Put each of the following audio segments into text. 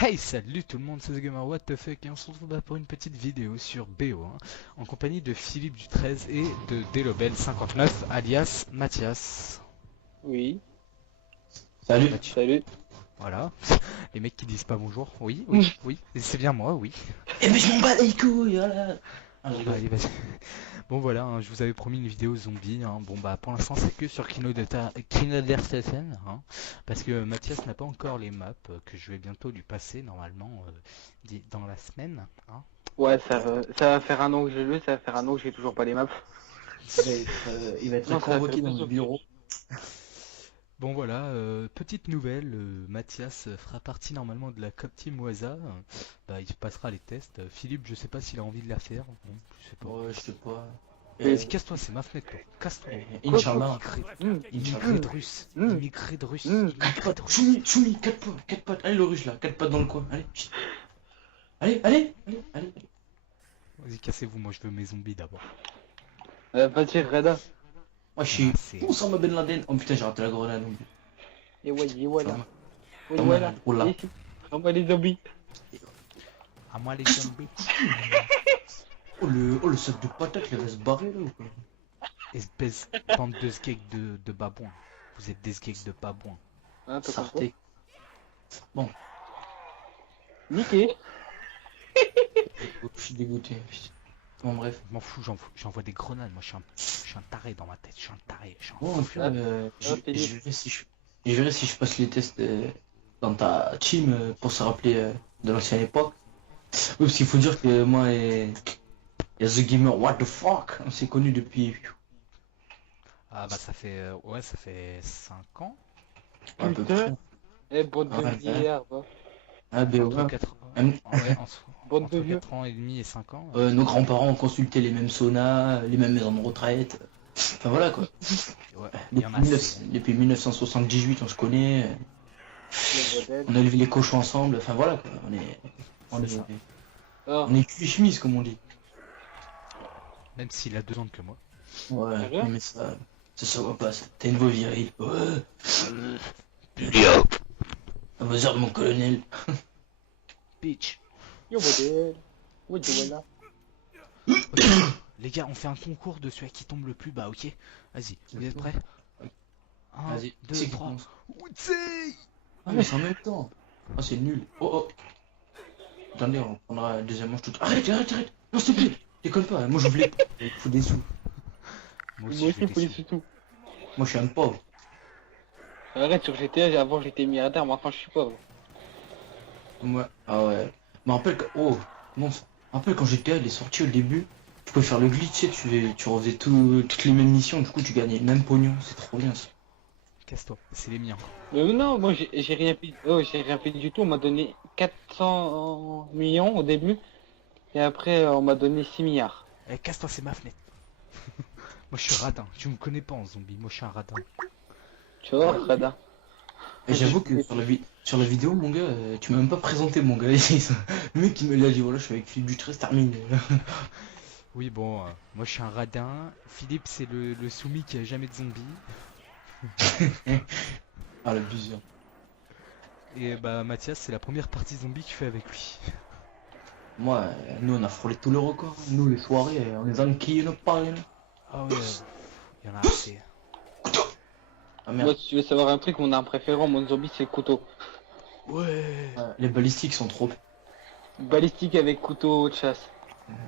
Hey, salut tout le monde, c'est The Gamer What the fuck et on se retrouve pour une petite vidéo sur BO hein, en compagnie de Philippe du 13 et de Delobel 59 alias Mathias. Oui, Salut. Mathieu, salut. voilà, les mecs qui disent pas bonjour, oui, Hmm. oui, oui, c'est bien moi, oui. Eh mais je m'en bats les couilles, voilà. Ah, je rigole. Allez, vas-y. Bon voilà, hein, je vous avais promis une vidéo zombie, hein. Bon bah pour l'instant c'est que sur Kino.rsn, hein, parce que Mathias n'a pas encore les maps, que je vais bientôt lui passer normalement dans la semaine, hein. Ouais, ça va faire un an que j'ai lu, ça va faire un an que j'ai toujours pas les maps. Il va être Non, ça va faire convoqué dans deux le ans que j'ai bureau. lu. Bon voilà, petite nouvelle, Mathias fera partie normalement de la Cop Team Waza. Bah, il passera les tests. Philippe, je sais pas s'il a envie de la faire. Bon, je sais pas. Ouais, je sais pas. Vas-y, casse-toi, c'est ma fenêtre, toi. Casse-toi. Quoi? Inch'Allah. Immigré de russe. Immigré de russe. Hmm. Quatre Immigré de pattes. russe. Choumi, 4 pattes, 4 pattes. Allez, le russe là, 4 pattes dans le coin. Allez, chut. Allez. Vas-y, cassez-vous, moi je veux mes zombies d'abord. Vas-y, Reda. Moi, je Ah, suis c'est. Oussama Ben Laden. Oh putain, j'ai raté la grenade. Et voilà. Oussama Et Ben voilà. Laden. Oh là. Ici. Envoie les zombies. À moi les zombies. Oh le sac de patates, il va se barrer là ou quoi? Espèce bande de sgeeks de babouins. Vous êtes des sgeeks de babouins. Hein, t'as compris? Sarté. Bon, Niqué. je suis dégoûté. Bon, bref. Je m'en fous, j'envoie des grenades. Moi je suis un taré dans ma tête. Je suis un taré. Je suis un Bon, fou. je Philippe. verrai je verrai si je passe les tests dans ta team pour se rappeler de l'ancienne époque. Oui, parce qu'il faut dire que moi et The Gamer, what the fuck, on s'est connus depuis Ah bah ça fait ouais ça fait 5 ans à peu Putain. près. Bande de Ouais, vieillards, va. ah, ben entre ouais. 4 Même, ouais, Bande de entre vieux. 4 ans et demi et 5 ans. nos grands-parents ont consulté les mêmes saunas, les mêmes maisons de retraite. Enfin voilà quoi. Ouais, il y en Depuis, a assez. 19 depuis 1978, on se connaît. Le bordel. On a élevé les cochons ensemble. Enfin voilà quoi. On C'est est, ça. Oh, on est cul et chemise comme on dit. Même s'il a 2 ans que moi. Ouais, sérieux? mais ça se voit pas. T'as une voix virile. Ouais. Julio. À vos ordres, mon colonel. Bitch. Yo, bordel. Ouais, voilà. Ok. Les gars, on fait un concours de celui qui tombe le plus bas, ok? Vas-y, vous êtes prêts? 1, Vas-y, 2, c'est qui 3. commence. Outsé. Ah, mais c'est en même temps. Ah, c'est nul. Oh. Attendez, on prendra la deuxième manche tout. Arrête. Non, s'il te plaît. Déconne pas. Moi, je voulais pas. Il faut des sous. Moi Moi aussi, je aussi, vais faut les dessus. sous. Moi, je suis un pauvre. Arrête sur GTA, avant j'étais milliardaire, maintenant je suis pauvre. Moi, ah ouais. Je me rappelle que. Oh, non. Je me rappelle quand GTA il est sorti au début. Tu pouvais faire le glitch, tu sais, tu refaisais toutes les mêmes missions. Du coup, tu gagnais le même pognon. C'est trop bien ça. Casse-toi, c'est les miens. Non, moi j'ai rien fait. Oh, j'ai rien fait du tout. On m'a donné 400 millions au début. Et après, on m'a donné 6 milliards. Eh, casse-toi, c'est ma fenêtre. Moi, je suis radin. Tu me connais pas en zombie. Moi, je suis un radin. Tu vois, Rada. Et j'avoue que sur la vidéo, mon gars, tu m'as même pas présenté, mon gars. Le mec qui me l'a dit, voilà, je suis avec Philippe Dutresse, terminé. Oui, bon, moi, je suis un radin. Philippe, c'est le soumis qui a jamais de zombie. Ah, la bizarre. Et bah, Mathias, c'est la première partie zombie qu'il fait avec lui. Moi, nous, on a frôlé tout le record. Nous, les soirées, on les enquille, nos pas. Ah ouais, il y en a assez. Ah Moi, merde. si tu veux savoir un truc, mon arme préférée en mode zombie, c'est le couteau. Ouais. Les balistiques sont trop. Balistique avec couteau de chasse.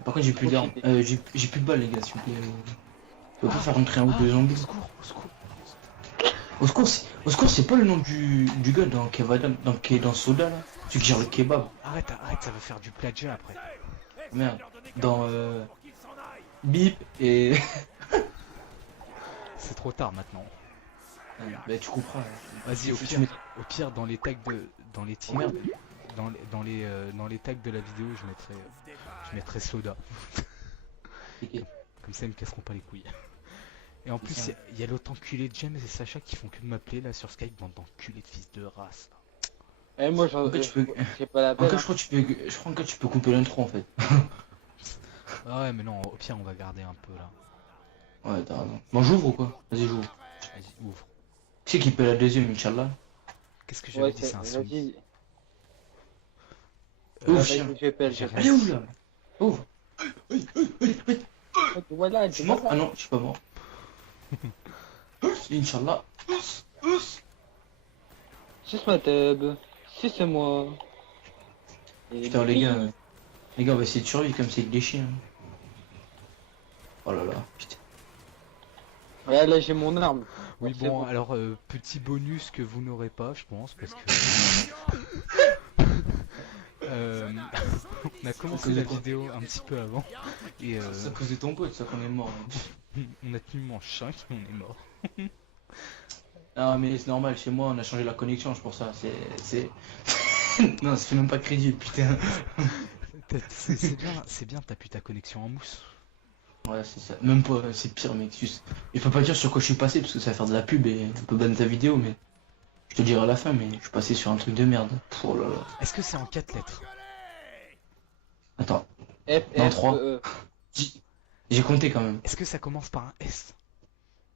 Par contre, j'ai plus d'armes. Profitez. J'ai plus de balles, les gars, s'il vous plaît. Je peux pas faire Ah, rentrer un ou deux au zombies. secours, au secours. Au secours, c'est pas le nom du gars dans Kevadam, qui est dans Soda, là. Celui qui gère le kebab. Arrête, ça va faire du plagiat après. Merde. Dans Bip et. C'est trop tard maintenant. Bah, tu comprends. Vas-y, au Tu pire, mets- dans les tags dans les Oh, merde. dans les tags de la vidéo, je mettrai soda. Comme ça, ils me casseront pas les couilles. Et en plus, ça. il y a l'autre enculé de James et Sacha qui font que de m'appeler là sur Skype, bande d'enculés de fils de race. Eh, moi, En fait, j'ai pas la En peine. cas, je crois que tu peux couper l'intro en fait. Ah ouais, mais non, au pire, on va garder un peu là. Ouais, t'as raison. Bon, j'ouvre ou quoi? Vas-y, j'ouvre. Vas-y, ouvre. Qui c'est qui paie la deuxième, Inch'Allah? Qu'est-ce que Ouais, j'avais dit, c'est un soumis. vas-y. Ouvre, Vas-y, chien. je pèle, je j'ai pèle. Allez, ouvre là. Ouvre. Voilà, Je suis mort? Ah non, je suis pas mort. Inch'Allah. Juste ma tub. Si c'est moi. Et Putain, les gars, on va essayer de survivre comme c'est avec des chiens. Oh là là, putain. Ouais, là j'ai mon arme. Oui, C'est bon, bon. alors, petit bonus que vous n'aurez pas, je pense, parce que... on a commencé la vidéo un petit peu avant, et Ça causait ton pote, ça qu'on est mort. on a tenu manche 5 et on est mort. Ah mais c'est normal, chez moi on a changé la connexion, c'est pour ça, c'est... Non, ça fait même pas crédible, putain. C'est bien, t'as pu ta connexion en mousse. Ouais, c'est ça. Même pas, c'est pire, mec. Il faut pas dire sur quoi je suis passé parce que ça va faire de la pub et on peut banner ta vidéo, mais je te dirai à la fin. Mais je suis passé sur un truc de merde. Oh là là. Est-ce que c'est en 4 lettres? Attends, F, Non, F, 3. E, E. J'ai compté quand même. Est-ce que ça commence par un S?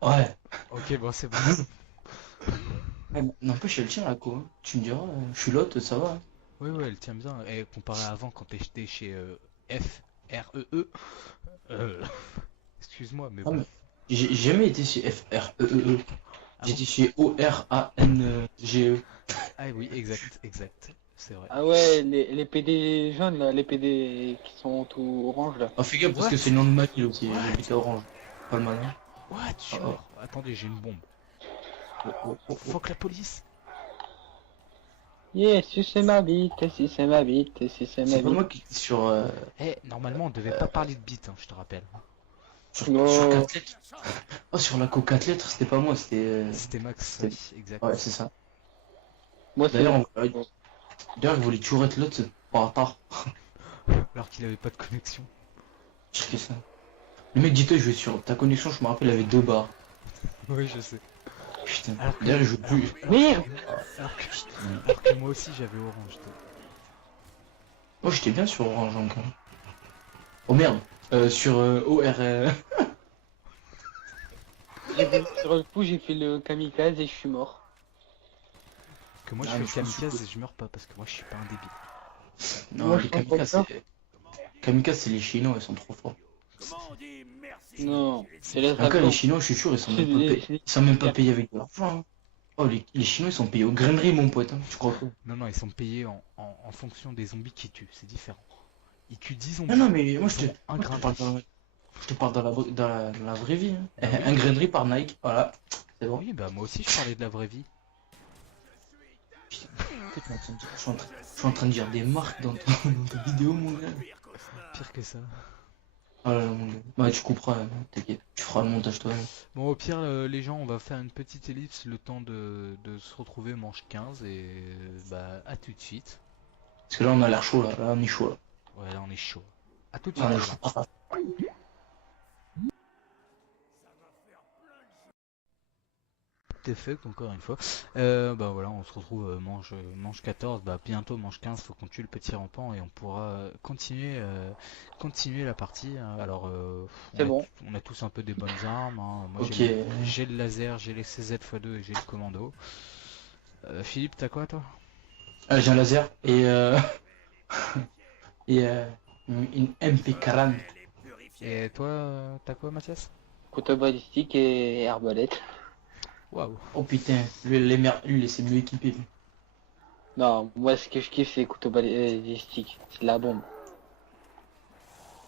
Ouais. Ok, bon, c'est bon. N'empêche, elle tient la co. Hein. Tu me diras, je suis l'autre, ça va. Hein. Oui, ouais, elle tient bien. Et comparé à avant, quand t'étais chez F, R, E, E. euh, Excuse-moi, mais Ah, bon. mais j'ai jamais été chez FREE. Ah J'étais chez ORANGE. Ah oui, exact. C'est vrai. Ah ouais, les PD jaunes là, les PD qui sont tout orange là. Oh, fais gaffe parce What? que c'est le nom de ma ville aussi. What? J'habite à Orange. Pas le malin. What? Je suis Oh, oh. mort. Attendez, j'ai une bombe. Oh. Fuck la police. Yeah, si c'est ma bite, si c'est ma bite, si c'est ma C'est pas bite. moi qui étais sur. Eh, normalement, on devait pas parler de bite, hein, je te rappelle. Sur Non. 4 lettres. Oh, sur la co 4 lettres, c'était pas moi, c'était. C'était Max, c'est- oui, exact. Ouais, c'est ça. Moi c'est D'ailleurs, bon. d'ailleurs, il voulait toujours être l'autre, c'est pas tard. Alors qu'il avait pas de connexion. Pire que ça. Le mec, dis-toi, je vais sur ta connexion, je me rappelle, il avait 2 barres. Oui, je sais. Putain. Alors que- D'ailleurs, je joue plus. Merde. Alors que moi aussi, j'avais orange. toi. Moi, j'étais bien sur Orange encore. Oh merde. Sur OR. Sur le coup j'ai fait le kamikaze et je suis mort. Que moi, je Ah, fais mais le je suis kamikaze et je meurs pas parce que moi, je suis pas un débile. Non, Moi, les je pense kamikazes, pas. Kamikazes, c'est les Chinois, ils sont trop forts. Non, c'est les Encore les Afghans. Chinois, je suis sûr, ils sont C'est même pas les- payés. c'est les- Ils sont même pas payés avec de l'argent. Hein. Oh, les Chinois, ils sont payés aux graineries, mon pote. Hein. Tu crois quoi? Non, ils sont payés en fonction des zombies qu'ils tuent. C'est différent. Ils tuent 10 zombies. Non, mais moi, je Ils te, ont un moi, je te grain. parle je te parle dans la vraie vie. Hein. Ah oui. Un grainerie par Nike, voilà. C'est bon. Oui, bah moi aussi, je parlais de la vraie vie. Putain, je suis en train de dire des marques dans ta vidéo, mon gars. Pire que ça. Oh là là, mon gars. Ouais, tu couperas, t'inquiète. Tu feras le montage toi-même. Bon, au pire, les gens, on va faire une petite ellipse le temps de se retrouver manche 15 et bah à tout de suite. Parce que là, on a l'air chaud, là. Là, on est chaud, là. Ouais, là, on est chaud. À tout de On est suite. chaud. Tout est fait, encore une fois. Bah voilà, on se retrouve manche 14, bah bientôt manche 15, faut qu'on tue le petit rampant et on pourra continuer la partie. Hein. Alors, C'est bon. on a tous un peu des bonnes armes. Hein. Moi, Ok. j'ai le laser, j'ai les CZ x2 et j'ai le commando. Philippe, t'as quoi toi? J'ai un laser et et une MP40. Et toi, t'as quoi, Mathias? Couteau balistique et arbalète. Waouh. Oh putain, lui, c'est mieux équipé. Lui. Non, moi ce que je kiffe c'est couteau balistique. C'est de la bombe.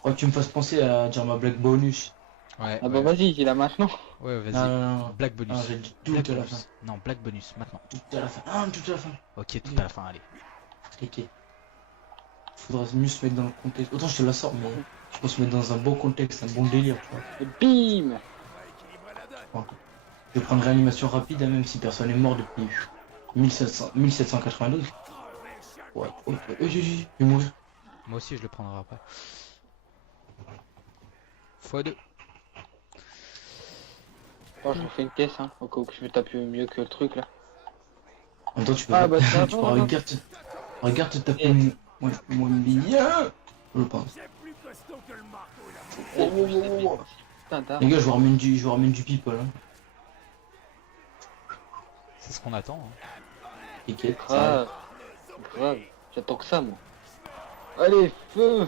Oh, tu me fasses penser à dire ma black bonus. Ouais, Ah bah ouais. vas-y, j'ai la maintenant. Ouais, vas-y. Non. Black bonus. Non, j'ai dit tout Black à la bonus. fin. Non, black bonus, maintenant. Tout à la fin. Ah, tout à la fin. Ok, tout à la fin, allez. Ok. Faudra mieux se mettre dans le contexte. Autant je te la sors, mais je peux se mettre dans un bon contexte, un bon délire, tu vois. Et bim. Je vais prendre réanimation rapide, hein, même si personne est mort depuis 1792. Ouais, je vais mourir. Moi aussi, je le prendrai après. x2. Bon, je refais une caisse hein, au cas où je me tape mieux que le truc là. En même temps, tu peux Ah, pas. bah, ça tu va, pourras va. regarde te taper Et- moins bien. Je pense. Putain, t'as. Les gars, je vous ramène du people. Hein. C'est ce qu'on attend. Hein. T'inquiète, ça Grave. arrive. Grave. J'attends que ça moi. Allez, feu.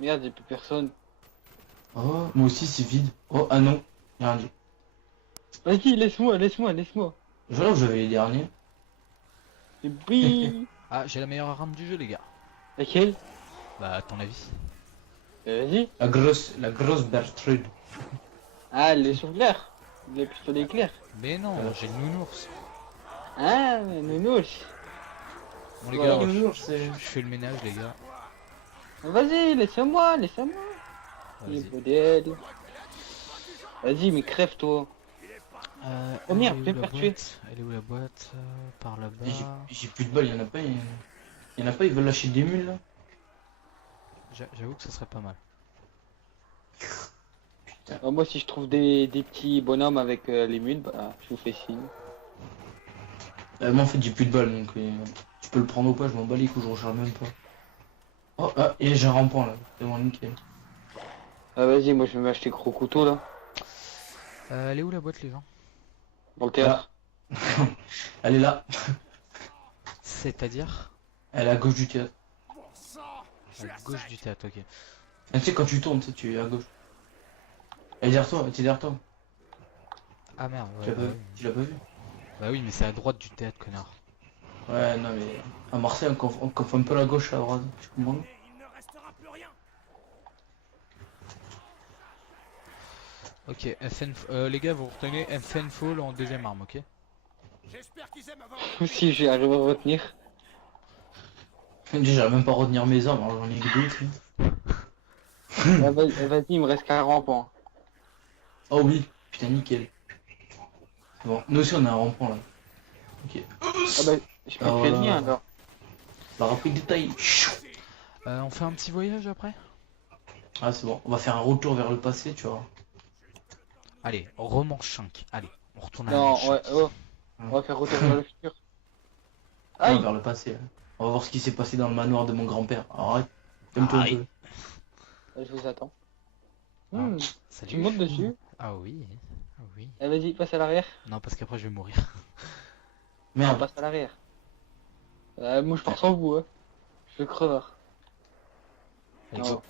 Merde, y'a plus personne. Oh, moi aussi c'est vide. Oh, ah non, y'a rien dit. Vas-y, laisse-moi. Je vois là où j'avais les derniers. Et puis... Ah, j'ai la meilleure arme du jeu, les gars. Laquelle? Bah, à ton avis. Vas-y. La grosse Bertrude. Ah, les souffleurs. Les pistolets éclairs. Mais non, j'ai le nounours. Ah, nounours. Bon, les Voilà. gars, Nounours, c'est- je fais le ménage, les gars. Vas-y, laisse-moi. Les Vas-y. modèles. Vas-y, mais crève toi. Oh merde, elle est fais où la me faire tuer. boîte? Elle est où la boîte? Par là-bas. J'ai plus de balles, y'en a pas. Y'en a pas, ils veulent lâcher des mules là. J'avoue que ce serait pas mal. Moi, si je trouve des petits bonhommes avec les mules, bah, je vous fais signe. Moi en fait j'ai plus de balles donc tu peux le prendre ou pas, je m'en bats les couilles, je recharge même pas. Oh, ah, et j'ai un rampant là, c'est bon nickel. Ah, vas-y, moi, je vais m'acheter gros couteau là. Elle est où la boîte, les gens? Dans le théâtre. Elle est là, C'est-à-dire? elle est à gauche du théâtre. À gauche du théâtre, ok. Ah, tu sais quand tu tournes, tu sais, tu es à gauche. Elle est derrière toi, elle est derrière toi. Ah merde, Tu ouais, l'as bah, pas, oui. tu l'as pas vu? Bah oui, mais c'est à droite du théâtre, connard. Ouais non mais à Marseille on confond un peu la gauche à la droite, tu comprends? Ok, les gars, vous retenez FN Fall en deuxième arme, ok? Si j'arrive à retenir. Déjà j'arrive même pas à retenir mes armes, alors j'en ai que d'autres. Ah, vas-y, il me reste qu'un rampant. Oh oui, putain nickel. C'est bon, nous aussi on a un rampant là. Ok. Ah bah, je peux Ah, faire le voilà. mien alors. La rapide détail. On fait un petit voyage après? Ah c'est bon, on va faire un retour vers le passé, tu vois. Allez, remanche 5. Allez, on retourne à la Non, manche ouais, 5. oh. On va faire retour vers le futur. Non, Aïe! vers le passé. On va voir ce qui s'est passé dans le manoir de mon grand-père. Arrête. Calme-toi un Arrête. Je vous attends. Ah, Hmm, Salut. tu montes dessus? Ah oui, ah oui. Ah, vas-y, passe à l'arrière. Non, parce qu'après je vais mourir. Non, Merde. passe à l'arrière. Moi je pars sans vous, hein. Je vais crevard. Allez, Non. go.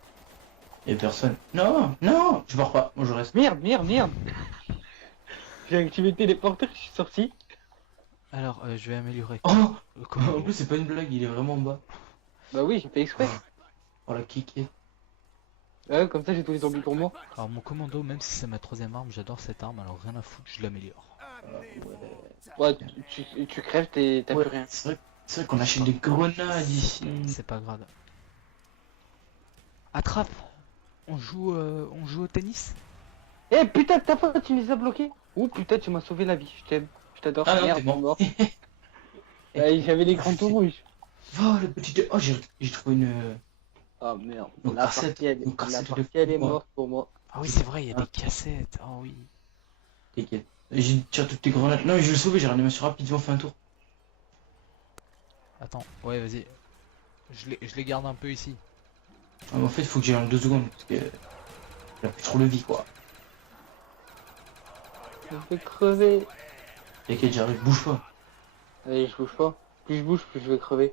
Y'a personne. Non, non, je pars pas. Moi je reste. Merde. J'ai activé le téléporteur, je suis sorti. Alors, je vais améliorer. Oh le En commando. plus c'est pas une blague, il est vraiment en bas. Bah oui, j'ai fait exprès. Oh la kické. Ouais, comme ça j'ai tous les zombies pour moi. Alors mon commando, même si c'est ma troisième arme, j'adore cette arme, alors rien à foutre, je l'améliore. Ouais, tu crèves, t'as Ouais, plus rien. c'est vrai qu'on achète des grenades ici. C'est pas grave. Attrape! On joue au tennis? Eh putain, ta faute, tu les as bloqués. Oh putain, tu m'as sauvé la vie, je t'aime. Je t'adore. Ah non, Merde, t'es mort. J'avais l'écran tout rouge. Oh le petit. Oh j'ai trouvé une. Oh merde, Donc, la cassette, partie, donc, la cassette de partie elle est moi. morte pour moi. Ah oui, c'est vrai, il y a des cassettes. Oh oui. T'inquiète. J'ai tiré toutes tes grenades. Non mais je vais le sauver, j'ai réanimation rapide, on fait un tour. Attends, ouais, vas-y. Je les garde un peu ici. Ah, mais en fait il faut que j'aille en 2 secondes parce que. Il a plus trop le vie quoi. Je vais crever. T'inquiète, j'arrive, bouge pas. Allez, je bouge pas. Plus je bouge, plus je vais crever.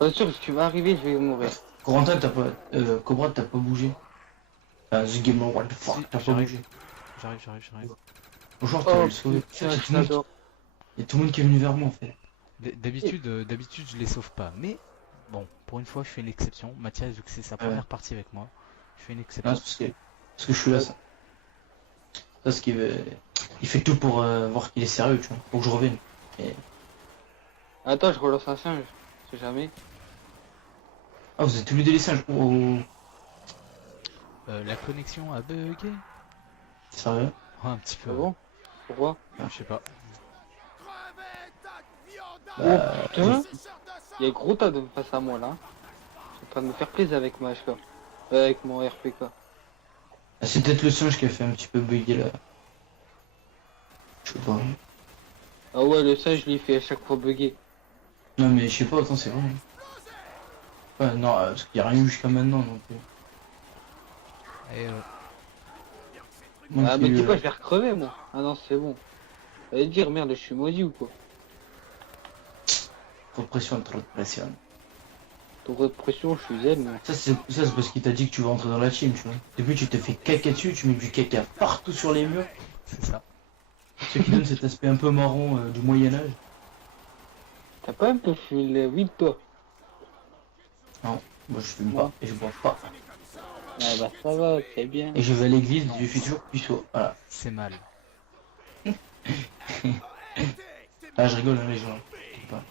Bien sûr, si tu vas arriver, je vais mourir. Corentin t'as pas. Cobra t'as pas bougé. Enfin, The Gamer, what the fuck, Si, t'as pas j'arrive. bougé. J'arrive. Bonjour, t'as Oh le sauver. putain, Il je t'adore. y a tout le monde qui est venu vers moi en fait. D'habitude, je les sauve pas. Mais bon, pour une fois, je fais une exception. Mathias, vu que c'est sa première partie avec moi, je fais une Non, exception. c'est parce que je suis là ça. Parce qu'il il fait tout pour voir qu'il est sérieux, tu vois. Faut que je revienne. Attends, je relance un singe. Je sais jamais. Ah vous êtes tous les deux les singes. Oh, La connexion a bugué. sérieux? Ouais, un petit peu. Ah bon? Pourquoi? Je sais pas. Bah, Putain, il y a gros tas de face à moi là. Je suis en train de me faire plaisir avec ma HK. Avec mon RPK. c'est peut-être le singe qui a fait un petit peu bugger là. Je sais pas. Ah ouais, le singe, je l'ai fait à chaque fois bugger. Non mais je sais pas, attends c'est vrai. Ouais non, parce qu'il y a rien eu jusqu'à maintenant non plus. Et Moi, Ah j'ai mais eu, dis pas, je vais recrever moi. Ah non, c'est bon. Allez dire merde, je suis maudit ou quoi? trop de pression, trop de pression. Trop de pression, je suis zen. Moi. Ça, c'est parce qu'il t'a dit que tu vas rentrer dans la team, tu vois. Depuis, tu te fais caca dessus, tu mets du caca partout sur les murs. C'est ça. Ce qui donne cet aspect un peu marron du Moyen-Âge. T'as pas un peu fait le weed, toi? Non, moi je fume Ouais. pas et je bois pas. Ah bah ça va, c'est bien. Et je vais à l'église, je suis toujours puceau. Voilà. C'est mal. Ah, je rigole, hein, les gens. T'inquiète pas.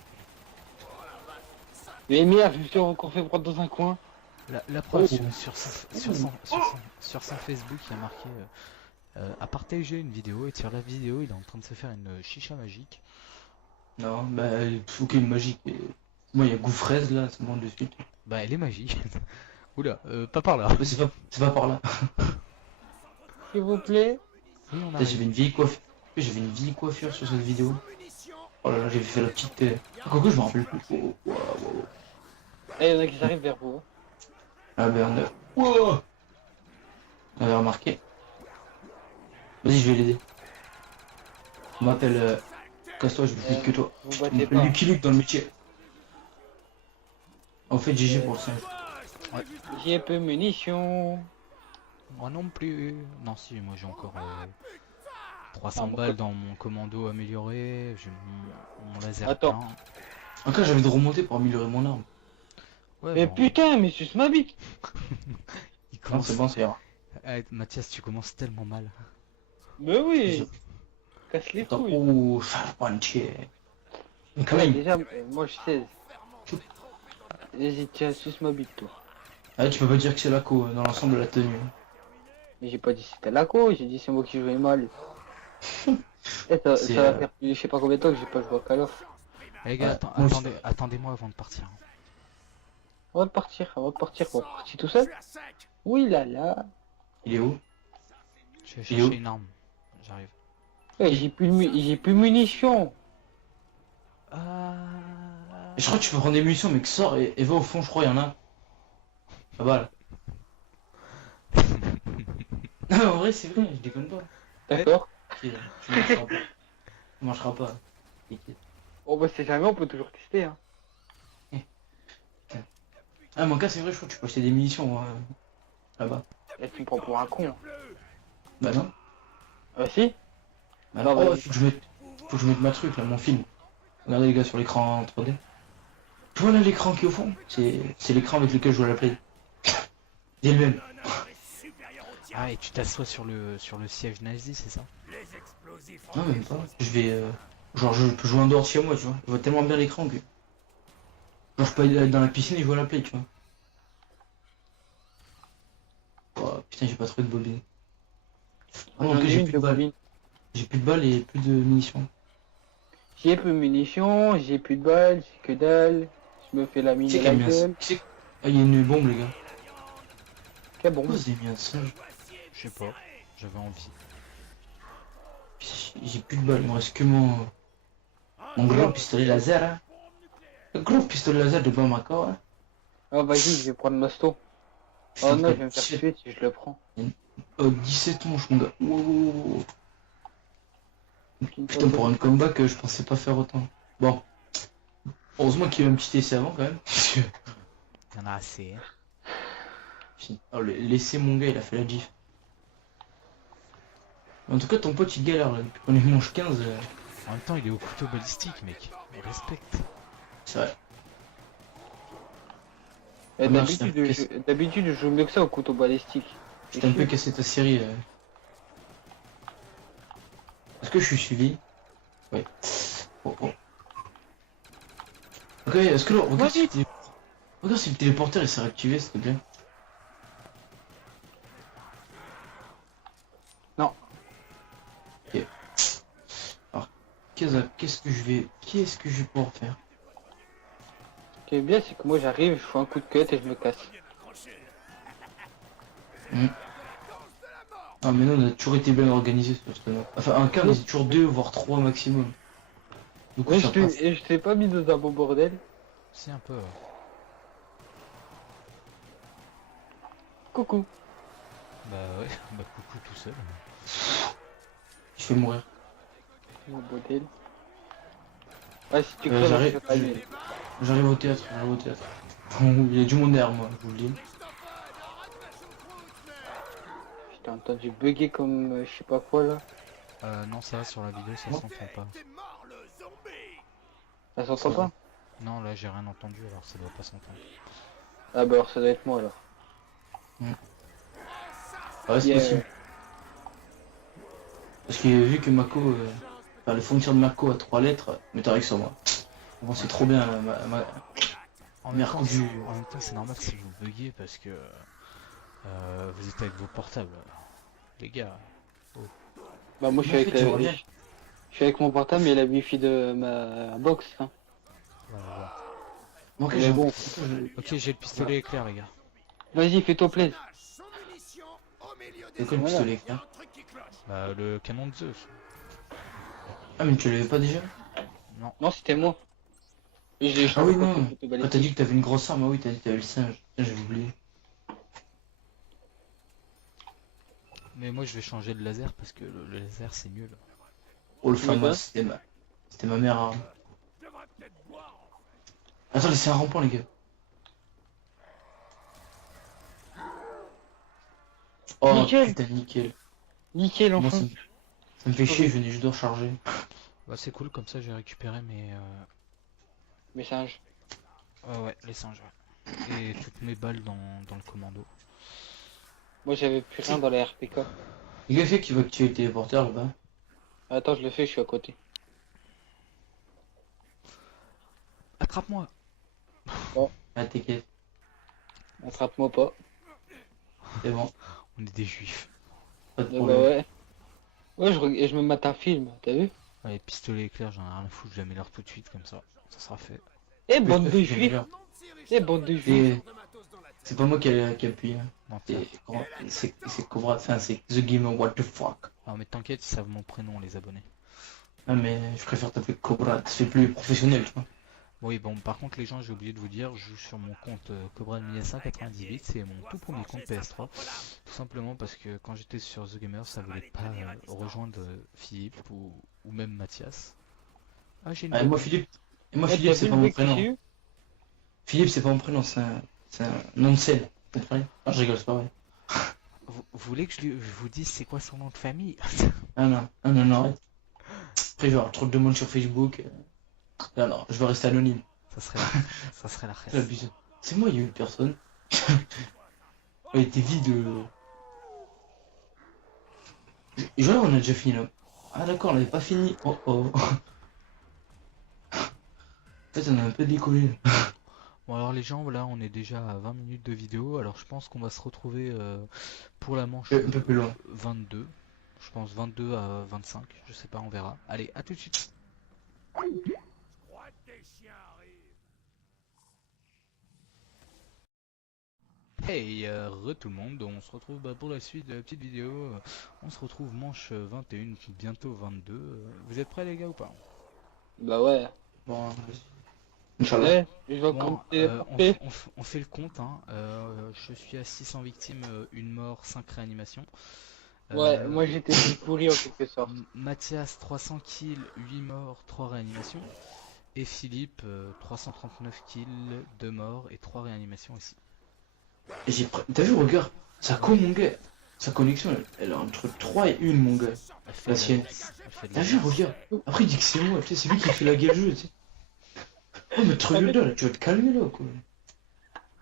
Mais merde, je me suis encore fait prendre dans un coin. La preuve Oh. sur son Facebook, il y a marqué a partagé une vidéo et sur la vidéo, il est en train de se faire une chicha magique. Non, bah, ok, magique. Moi, il y a goût fraise là, c'est bon de suite. Bah, elle est magique. Oula, pas par là. Mais c'est pas par là. S'il vous plaît. Oui, on Putain, arrive. J'avais une vieille coiffure sur cette vidéo. Oh là là, j'avais fait la petite. Quoique je me rappelle plus. Oh, wow, wow. Eh, il y en a qui arrivent vers vous. Ah ben, wow. On avait remarqué. Vas-y, je vais l'aider. On m'appelle. Casse-toi, je vais plus vite que toi. Vous On battez m'appelle pas. Lucky Luke dans le métier. En fait, GG pour le singe. J'ai peu de munitions. Moi non plus. Non, si, moi j'ai encore 300 Ah, balles dans mon commando amélioré. J'ai mon laser Attends. plein. Encore, j'avais de remonter pour améliorer mon arme. Ouais, Mais bon, putain, mais suce ma bite. il Non, commence... c'est bon, ça ira. Ah, Mathias, tu commences tellement mal. Mais oui. Casse les Attends, couilles. oh, faire puncher. Mais quand Ouais, même. déjà, moi je sais. Vas-y, tiens, suce ma bite, toi. Ah, tu peux pas dire que c'est la co dans l'ensemble de la tenue. Mais j'ai pas dit c'était la co, j'ai dit c'est moi qui jouais mal. Eh, ça C'est, va faire je sais pas combien de temps que j'ai pas joué à Call of. Eh, les gars, Ouais, attends- moi aussi. attendez-moi avant de partir. Avant de partir, bon, parti tout seul. Oui là là. Il est où? Je vais Il est où chercher une arme. J'arrive. Eh, j'ai plus de munitions. Ah... Je crois que tu peux prendre des munitions, mais que sors et va au fond, je crois, il y en a. Ah bah là. Non, en vrai, c'est vrai, je déconne pas. D'accord. Ok, tu marcheras pas. Tu marcheras pas. T'inquiète. Oh bah c'est jamais, on peut toujours tester hein. Ah, mon cas, c'est vrai, je crois que tu peux acheter des munitions là-bas. Et tu me prends pour un con. Hein. Bah non. Si. Bah Non, non. Oh, vas-y. faut que je mette ma truc là, mon film. Regardez les gars sur l'écran en 3D. Tu vois là l'écran qui est au fond? C'est l'écran avec lequel je joue à la play. Il est le même. Ah, et tu t'assois sur le siège nazi, c'est ça? Non, même pas. Je vais. Genre, je peux jouer en dehors de chez moi, tu vois. Je vois tellement bien l'écran que. Genre, je peux aller dans la piscine et jouer à la play, tu vois. Oh, putain, j'ai pas trouvé de bobine. Ah non, J'en ok, ai j'ai une plus de de balles. bobine. J'ai plus de balles et plus de munitions. J'ai plus de munitions, j'ai plus de balles, j'ai que dalle. Je me fais la mine Qui c'est et qui a la mis un. gueule. Ah, il y a une bombe, les gars. Quelle bombe. Pourquoi vous avez mis un singe? Je sais pas. J'avais envie. J'ai plus de balles, il me reste que mon gros pistolet laser, hein. Le gros pistolet laser de Bamako, hein. Ah vas-y, je vais prendre Mosto. Oh non, je vais me faire tuer si je le prends. 17 manches, mon gars. Wow. Putain, pour un comeback, je pensais pas faire autant. Bon. Heureusement qu'il y a eu un petit essai avant, quand même. Parce que... Il y en a assez. Hein. Oh, l'essai, mon gars, il a fait la diff. En tout cas, ton pote, il galère, là. Depuis qu'on est manche 15, En même temps, il est au couteau balistique, mec. Mais respecte. c'est vrai. Eh, Ah, d'habitude, je joue mieux que ça au couteau balistique. Je t'ai un peu cassé ta série. Est-ce que je suis suivi? Ouais. Oh, oh. Ok, est-ce que regarde si le téléporteur il s'est réactivé, s'il te plaît. Non. Ok. Alors, qu'est-ce que je vais pouvoir faire? Ce qui est bien, c'est que moi j'arrive, je fais un coup de cut et je me casse. Ah mais non, on a toujours été bien organisé sur ce map. Enfin un cas, mais c'est toujours 2 voire 3 maximum. Du coup, Ouais, ça passe. je t'ai pas mis dans un bon bordel. C'est un peu. Coucou. Bah ouais, bah coucou tout seul. Je vais mourir. Mon bordel. Ouais, si tu Euh, crèves, j'arrive- je vais pas aller. J'arrive au théâtre, Il y a du monde derrière moi, je vous le dis. Je t'ai entendu bugger comme je sais pas quoi là. Non, ça va sur la vidéo, ça Non. s'entend pas. Ça s'entend pas? Non, là j'ai rien entendu, alors ça doit pas s'entendre. Ah bah alors ça doit être moi alors. Ah ouais, c'est Yeah. possible. Parce que vu que Mako, enfin, le fournisseur de Mako a 3 lettres, mettez avec sur moi. Bon, c'est trop bien, En même Merde, temps, du- en même temps, c'est normal si vous buguez parce que vous êtes avec vos portables. Les gars, Bah moi je suis En avec fait, j'aimerais bien. je suis avec mon portable et la wifi de ma box. Hein. voilà, voilà. Bon, ok, Mais j'ai bon. Ok, j'ai le pistolet éclair, les gars. Vas-y, fais-toi plaisir. C'est quoi le Voilà. pistolet éclair? Bah, le canon de Zeus. Ah, mais tu l'avais pas déjà? Non, Non, c'était moi. J'ai Ah oui, changé non. contre le Quand t'as balistique. dit que t'avais une grosse arme, ah oui, t'as dit que t'avais le singe. Putain, j'avais oublié. mais moi je vais changer de laser parce que le laser c'est nul. Oh, le Tu veux FAMAS, quoi c'était ma mère arme. Attends, c'est un rampant, les gars. Oh, Nickel. putain, nickel. Nickel Moi, enfin. ça me fait chier, je venais juste de recharger. Bah, c'est cool, comme ça j'ai récupéré mes. Message. Ouais, les singes, ouais. Et toutes mes balles dans le commando. Moi j'avais plus rien dans la RPK. Les gars, fait qui va activer le téléporteur là-bas. Attends, je le fais, je suis à côté. Attrape-moi! Ah, t'inquiète, Attrape-moi pas. c'est bon, On est des juifs. pas de Ah bah problème. ouais. Ouais, je me mate un film, t'as vu? Allez, pistolet éclair, j'en ai rien à foutre, je l'améliore tout de suite, comme ça sera fait. Eh, bande de J'aime juifs! bien. Eh, bande de juifs! Et c'est pas moi qui appuie. Hein. Menteur. C'est Cobra, enfin c'est The Gamer, what the fuck. Non, mais t'inquiète, ils savent mon prénom, les abonnés. Ah, mais je préfère t'appeler Cobra, ça fait plus professionnel, tu vois. Oui, bon, par contre, les gens, j'ai oublié de vous dire, je joue sur mon compte Cobra 1998, c'est mon tout premier compte PS3. Tout simplement parce que quand j'étais sur The Gamer, ça voulait pas rejoindre Philippe ou même Mathias. Ah, j'ai une Ah, et bonne- moi Philippe, Eh, Philippe t'as c'est vu pas le mon mec que j'ai prénom. eu? Philippe c'est pas mon prénom, c'est un nom de scène. Vous comprenez? Ah, je rigole, c'est pas vrai. Vous voulez que je vous dise c'est quoi son nom de famille? Ah non, ah non, non, arrête. Après, je vais avoir trop de demandes sur Facebook. Non, non, je vais rester anonyme. Ça serait la C'est reste. abusé. C'est moi, il y a eu une personne. Elle était vide. Genre, on a déjà fini là. Ah, d'accord, on n'avait pas fini. Oh oh. En fait, on a un peu décollé. Bon alors les gens, voilà, on est déjà à 20 minutes de vidéo, alors je pense qu'on va se retrouver pour la manche Un peu plus loin. 22. Je pense 22 à 25, je sais pas, on verra. Allez, à tout de suite. Hey, re tout le monde, on se retrouve pour la suite de la petite vidéo. On se retrouve manche 21, bientôt 22. Vous êtes prêts les gars ou pas? Bah ouais. Bon, vas-y. Inch'Allah. Ouais, je vais Bon, encore me on, téléporter. on fait le compte, hein. Je suis à 600 victimes, une mort, 5 réanimations. Ouais, moi j'étais pourri en quelque sorte. Mathias 300 kills, 8 morts, 3 réanimations. Et Philippe 339 kills, 2 morts et 3 réanimations aussi. Et T'as vu, regarde, ça mon gars. Sa connexion, elle est entre 3 et 1, mon gars. Elle fait La de sienne. elle fait de T'as la vu, merde. regarde. Après, il dit que c'est moi, tu sais, c'est lui qui fait la gueule jeu, tu sais. Oh, mais Trudel, là, tu vas te calmer là, quoi.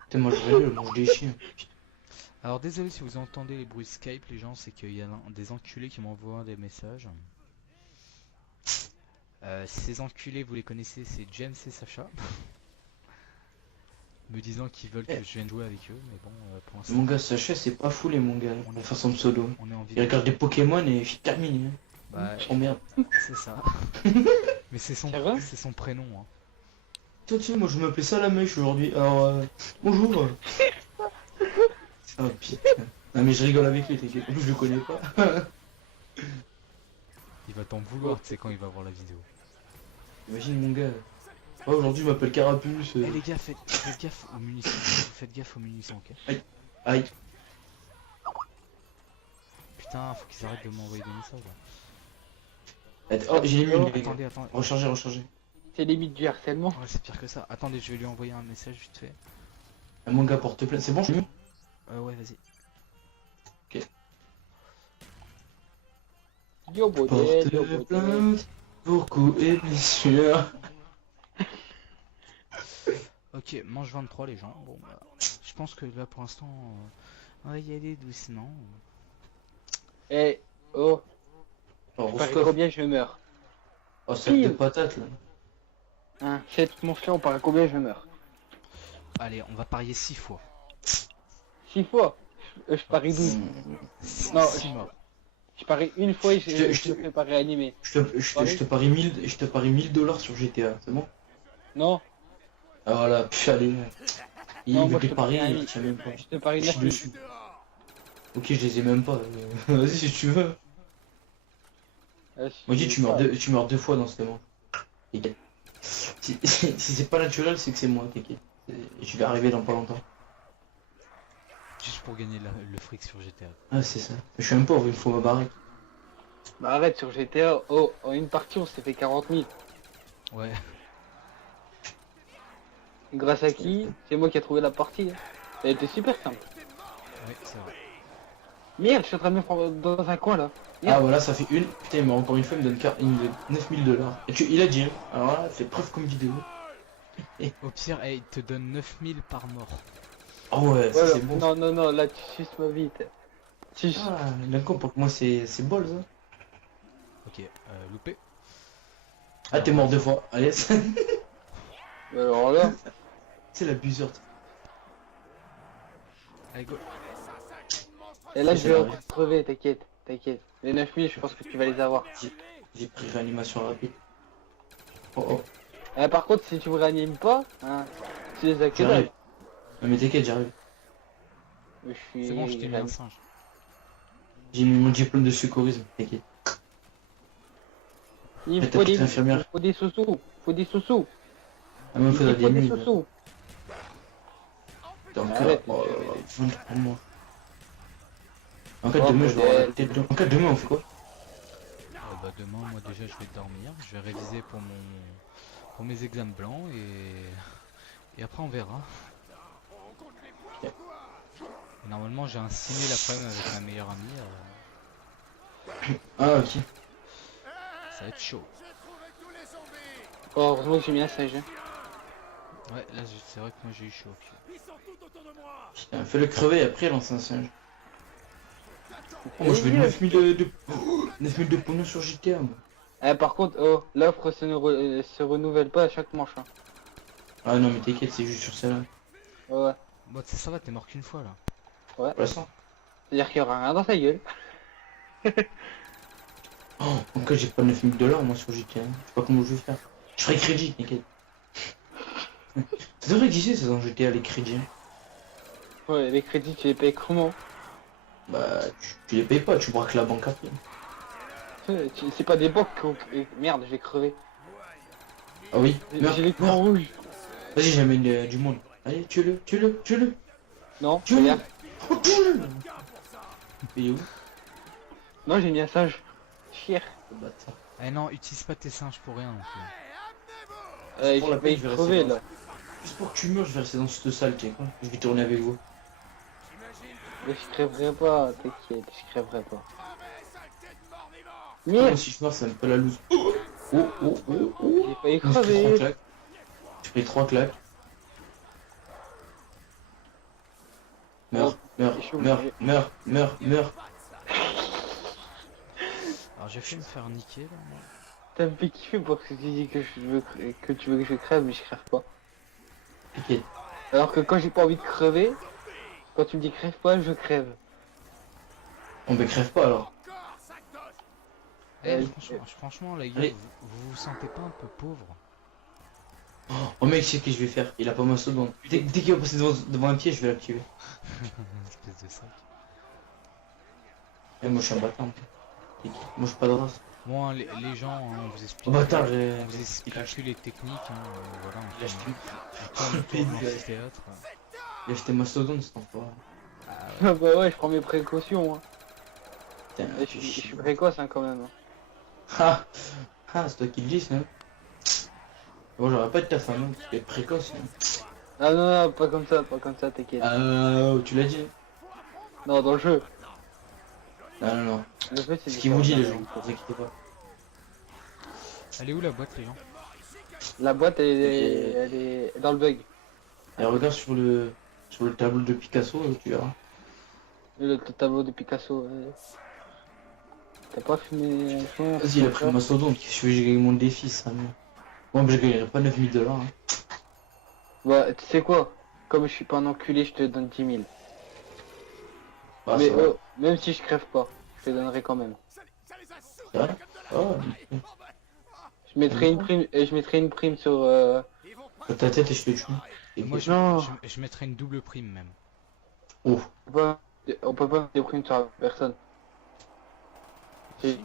Putain, moi, je vais le mange des chiens. Alors désolé si vous entendez les bruits Skype les gens, c'est qu'il y a des enculés qui m'envoient des messages. Ces enculés vous les connaissez, c'est James et Sacha. Me disant qu'ils veulent que je vienne jouer avec eux, mais bon pour l'instant Mon gars, Sacha, c'est pas fou, les mon gars, pour faire son pseudo. on est en Il vidéo. regarde des Pokémon et il termine. Hein. Bah Oh merde. c'est ça. Mais c'est Ça va son prénom. Hein. Toi, tu sais, moi, je m'appelais Salamèche aujourd'hui. Alors, bonjour. Ah, putain. Non, mais je rigole avec lui, t'inquiète. En plus, je le connais pas. Il va t'en vouloir, tu sais, quand il va voir la vidéo. Imagine, mon gars. Oh, aujourd'hui, je m'appelle Carapuce. Eh les gars, faites gaffe aux munitions. Faites gaffe aux munitions, ok? Aïe. Putain, faut qu'ils arrêtent de m'envoyer des messages là. Oh, j'ai mis une. les gars. Attendez, attendez. Recharger, recharger. C'est limite du harcèlement. Ouais, c'est pire que ça. Attendez, je vais lui envoyer un message vite fait. Un manga porte plainte. C'est bon, je suis mieux. Ouais, vas-y. Yo bodé, Porte yo bodé. plainte pour coups et blessures. Ok, manche 23 les gens. Bon, bah, je pense que là pour l'instant, on va y aller doucement. Eh, oh, Oh, je parie Roscoff. combien je meurs. Oh, sac de patates là. Hein, cette manche-là, on parie combien je meurs. Allez, on va parier 6 fois. 6 fois. Je parie 12. Non, 6 morts. Je parie une fois et je Je te- me fais pas réanimer. Je te parie 1000 $ sur GTA, c'est bon? Non, Ah voilà, pff, allez. Il non, veut moi je des te paris, parie un il mille. tient même pas. Je te parie Je 9 suis 000. dessus. Ok, je les ai même pas. Vas-y si tu veux. Moi je dis tu meurs deux fois dans ce manche. T'inquiète. Si c'est pas naturel, c'est que c'est moi, t'inquiète. Je vais arriver dans pas longtemps. Juste pour gagner le fric sur GTA. Ah c'est ça. Je suis un pauvre, il me faut ma baraque. Bah arrête, sur GTA, oh, en une partie, on s'est fait 40 000. Ouais. Grâce à qui? C'est moi qui a trouvé la partie. Hein. Elle était super simple. Ouais, c'est vrai. Merde, je suis en train de me prendre dans un coin là. Ah voilà, ça fait une. Putain, mais encore une fois, il me donne 9000 $. Et il a dit, hein. Alors là, c'est preuve comme vidéo. Au pire, il te donne 9000 par mort. Ah ouais, ça Voilà. c'est bon. Non, non, non, là tu suces ma vie. Tu Ah, d'accord, pour moi c'est bol ça. Ok, loupé. Ah, t'es mort deux fois. Allez, c'est Alors là, l'abuseur. Allez, go. et là je vais C'est encore crever, t'inquiète, t'inquiète. Les 9 000, je pense que tu vas les avoir. J'ai pris réanimation rapide. Oh oh, Par contre, si tu me réanimes pas, hein, tu les as que dalle. j'arrive. Non mais t'inquiète, j'arrive. Je suis... C'est bon, je t'ai mis un singe. J'ai mis mon diplôme de secourisme, t'inquiète. Il Mais faut t'as des, pris l'infirmière. il faut des sous-sous, faut des sous-sous. Ah, mais il Il faudra faut des des nuls. sous-sous. Donc, Arrête, oh je- là là, 23 mois. En cas Oh, de demain, je dois bordel. arrêter de- En cas de demain, on fait quoi? Bah demain, moi déjà, je vais dormir. Je vais réviser pour mes examens blancs et après on verra. Normalement, j'ai un ciné l'après-midi avec ma meilleure amie. Ah, ok. Ça va être chaud. Oh, heureusement que j'ai mis un sage. Hein. Ouais, là, c'est vrai que moi j'ai eu chaud. Putain, fais-le crever et après lance un singe. Oh, moi je veux 9000 de pognon sur GTA, moi. Par contre, oh, l'offre se renouvelle pas à chaque manche. Hein. Ah non, mais t'inquiète, c'est juste sur celle-là. Ouais, Bon, ça va, t'es mort qu'une fois là. ouais. Pour l'instant. C'est-à-dire qu'il y aura rien dans sa gueule. Oh, en cas j'ai pas 9000 $ moi sur GTA. Je sais pas comment je vais faire. Je ferai crédit, t'inquiète. Ça devrait exister ça dans GTA, les crédits. Hein. Ouais, les crédits, tu les payes comment? Bah, tu les payes pas, tu braques la banque après. C'est pas des banques Merde, j'ai crevé. Ah oui, meurs, J'ai l'écran meurs. rouge. Vas-y, j'amène du monde. Allez, tue-le, tue-le, tue-le. Non, Tue-le. regarde. Oh, tue-le. Il est où? Non, j'ai mis un singe. Chier. Le bâtard. Eh non, utilise pas tes singes pour rien non plus. J'ai Pour la failli peine, je vais crever rester dans- là. Juste pour que tu meurs, je vais rester dans cette salle, tiens quoi. Je vais tourner avec vous. Mais je crèverai pas, t'inquiète, je crèverai pas. Moi, Merde, si je meurs, ça me fait la loose. Oh, oh, oh, oh. j'ai failli J'ai pris 3 crever. claques. J'ai pris 3 claques. Meurs, meurs, je suis meurs, obligé. meurs, meurs, meurs. Alors j'ai fait me faire niquer là. Moi. Ça me fait kiffer parce que tu dis que, que tu veux que je crève, mais je crève pas. T'inquiète. Alors que quand j'ai pas envie de crever, quand tu me dis crève pas, je crève. On me crève pas alors. Eh, franchement, les gars, Allez. vous sentez pas un peu pauvre? Oh mec, je sais ce que je vais faire. Il a pas ma seconde. Dès qu'il va passer devant un pied, je vais l'activer. Espèce de sac. Et moi, je suis un bâtard. Moi, je suis pas de race. Bon, hein, les gens, hein, on vous explique. Oh bâtard, on vous explique plus les techniques. Hein, voilà, Il a acheté, on tourne le tour de l'amphithéâtre. il a acheté Mastodon, cet enfoiré. Ah bah ouais, je prends mes précautions. Hein. Putain, Et je suis précoce hein, quand même. Hein. Ah, ah c'est toi qui le dis, ça. Bon, j'aurais pas de ta femme, hein, parce qu'elle est précoce. Hein. Ah non, non, pas comme ça, t'inquiète. Tu l'as dit. Non, dans le jeu. Non, non, non. Le jeu, c'est C'est ce qu'ils m'ont dit, les gens. différent. Ne vous inquiétez pas. Elle est où la boîte, les gens? La boîte, Et- elle est dans le bug. Et regarde sur le tableau de Picasso, tu verras. Le tableau de Picasso. T'as pas fumé Vas-y, il a pris le mastodonte. Je vais gagner mon défi, ça. Bon, mais je gagnerai pas 9000 $. Hein. Bah, tu sais quoi? Comme je suis pas un enculé, je te donne 10 000. Bah, Mais ça va. même si je crève pas, je te donnerai quand même. C'est vrai. Oh, Je mettrai une prime, et je mettrai une prime sur... sur ta tête et je te tue. Et Moi, Non. je mettrais une double prime même. Oh, on peut pas mettre des primes sur la personne.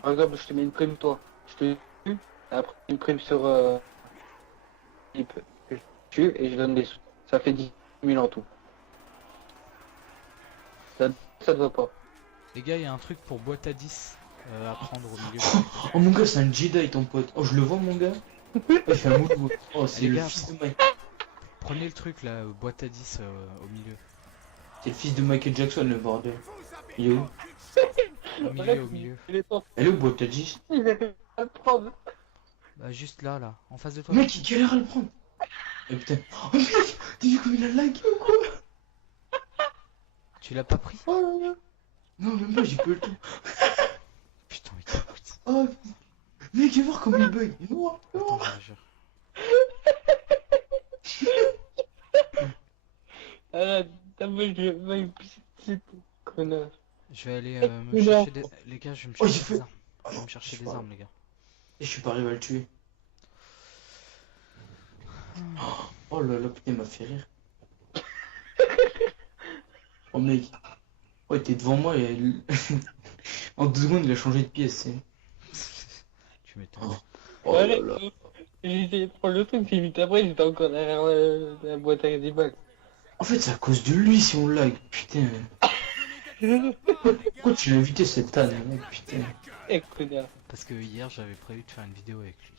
Par exemple, je te mets une prime toi. Je te tue, après une prime sur... type que je tue et je donne des sous. Ça fait 10 000 en tout. Ça te va pas. Les gars, il y a un truc pour boîte à 10 à prendre au milieu. oh mon gars, c'est un Jedi ton pote. Oh, je le vois, mon gars. Oh, il fait un mouvement. Oh, c'est Les le gars. fils de Mike. Prenez le truc là, boîte à 10 au milieu. C'est le fils de Michael Jackson, le bordel. Il est où? Au milieu, au milieu. Il est temps. Elle est où, boîte à 10? Il est à le prendre. Bah, juste là, là, en face de toi. Mec, il galère à le prendre. Oh putain. Oh mec, t'as vu comme il a lagué ou quoi? Tu l'as pas pris? Oh là là. Non, même pas, j'ai pas le temps. Putain, mais t'écoutes. Oh, mec, viens voir comment il bug. Non, Attends, non. je te jure. Ah, t'as vu, je vais me pisser, connard. Je vais aller me Mais chercher non. des... Les gars, je vais me Oh, chercher j'ai des fait- armes. Je vais me chercher des armes, les gars. Et je suis pas arrivé à le tuer. Oh là là, putain, il m'a fait rire. Oh mec. Oh, il était devant moi et en 2 secondes, il a changé de pièce. Tu m'étonnes. Oh là là. J'ai essayé de prendre le truc, puis vite après, j'étais encore derrière la boîte à 10 balles. En fait, c'est à cause de lui si on lag. Putain. Pourquoi tu l'as invité cette âne, mec? Putain. Eh, connard. Parce que hier, j'avais prévu de faire une vidéo avec lui.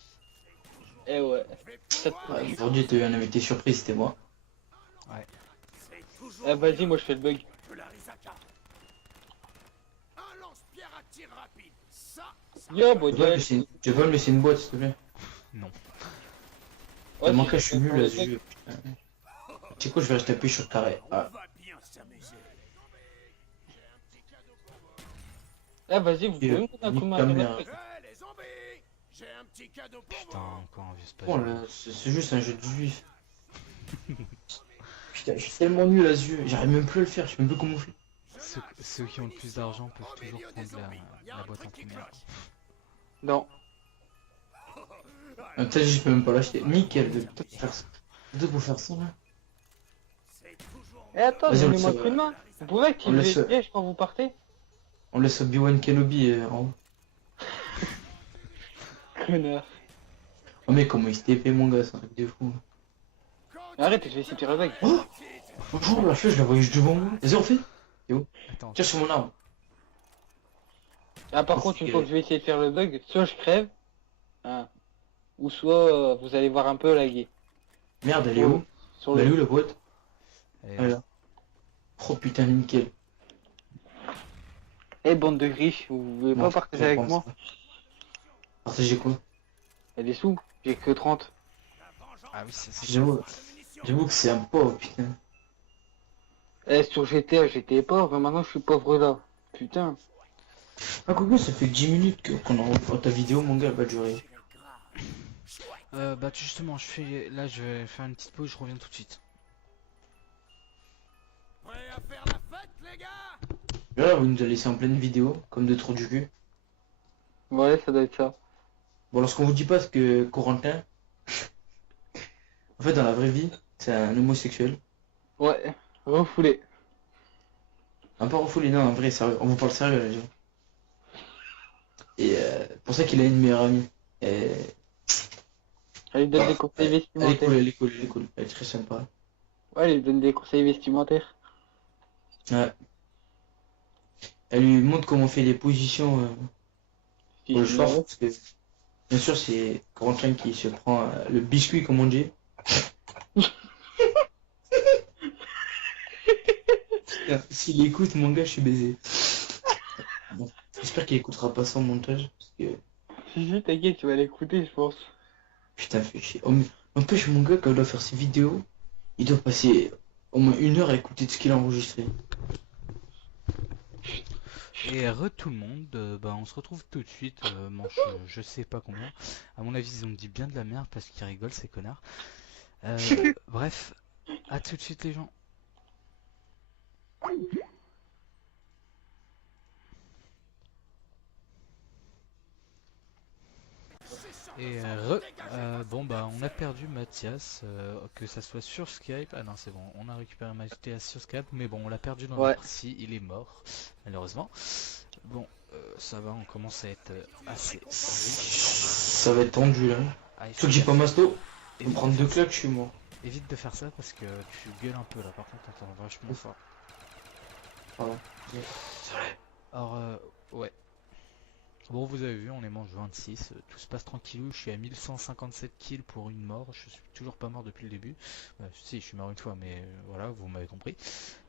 Eh ouais. Ouais, aujourd'hui, t'as eu un invité surprise, c'était moi. Ah, vas-y, moi je fais le bug. Yo, bon, Tu veux me laisser une boîte, s'il te plaît? Ouais, Tellement si, que je suis nul à le ce bug. jeu, putain. Tu sais quoi, je vais rester appuyé sur le carré. Ah. Ah, vas-y, vous pouvez me donner un coup de main à Nique ta faire mère. Putain, encore un vieux Bon, space. là, c'est juste un jeu de juif. Putain, je suis tellement nul à ce jeu. J'arrive même plus à le faire, je sais même plus comment on fait. Ceux qui ont le plus d'argent peuvent toujours prendre la boîte imprimée. Non. Peut-être que je peux même pas l'acheter. Nickel, de peut-être faire ça. Peut-être pour faire ça là. Eh, attends, Vas-y, on donnez-moi un laisse, coup de main. Vous pouvez on activer laisse- les pièges quand vous partez? On laisse Obi-Wan Kenobi en haut. Connard. Oh mec, comment il s'est épais mon gars, c'est un truc de fou. Arrête, je vais essayer de faire le bug. Oh bonjour, la flèche, je la voyais juste devant moi. Vas-y, on fait. Attends, Tiens sur mon arme. Ah, par contre, une fois que je vais essayer de faire le bug, soit je crève, hein, ou soit vous allez voir un peu laguer. Merde, elle est où? Sur Elle est le... où la boîte? et, Elle est là. Oh putain, nickel. Eh, bande de riches, vous voulez Bon, pas partager je avec pense moi? ça. Partager quoi? Il y a des sous, j'ai que 30. Ah oui, c'est J'avoue que c'est un pauvre, putain. Eh, sur GTA, j'étais pauvre, mais maintenant je suis pauvre là. Putain. Ah coucou, ça fait 10 minutes qu'on envoie ta vidéo, mon gars, elle va durer. bah justement, là, je vais faire une petite pause, je reviens tout de suite. Là, vous nous a laissé en pleine vidéo, comme de trop du cul. Ouais, ça doit être ça. Bon, alors ce qu'on vous dit pas, c'est que Corentin, en fait, dans la vraie vie, c'est un homosexuel. Ouais, refoulé. Un peu refoulé, non, en vrai, sérieux. On vous parle sérieux, là, les gens. Et pour ça qu'il a une meilleure amie. Et... Elle lui donne des conseils Elle est vestimentaires. cool, elle est cool, elle est cool. Elle est très sympa. Ouais, elle lui donne des conseils vestimentaires. Ouais. Elle lui montre comment on fait les positions Si pour le je short, me- parce que bien sûr c'est Corentin qui se prend le biscuit comme on dit. S'il écoute mon gars, je suis baisé. Bon, j'espère qu'il écoutera pas ça en montage. Parce que, Si, t'inquiète, tu vas l'écouter, je pense. putain, fait chier. Oh, mais n'empêche, mon gars, quand il doit faire ses vidéos, il doit passer au moins 1 heure à écouter ce qu'il a enregistré. Et re tout le monde, bah on se retrouve tout de suite, manche je sais pas combien. À mon avis, ils ont dit bien de la merde parce qu'ils rigolent ces connards. Bref, à tout de suite les gens. Et bon bah on a perdu Mathias, que ça soit sur Skype. Ah non c'est bon, on a récupéré Mathias sur Skype, mais bon on l'a perdu dans la Ouais. partie, il est mort malheureusement. Bon, ça va, on commence à être assez riche. Ça va être tendu là. Ah, il Sauf que j'ai pas masto. Je vais me prendre 2 de claques, je suis mort. évite de faire ça parce que tu gueules un peu là, par contre t'entends vachement fort. Pardon. Alors ouais. Bon, vous avez vu, on est manche 26, tout se passe tranquillou, je suis à 1157 kills pour une mort, je suis toujours pas mort depuis le début. Si, je suis mort une fois, mais voilà, vous m'avez compris.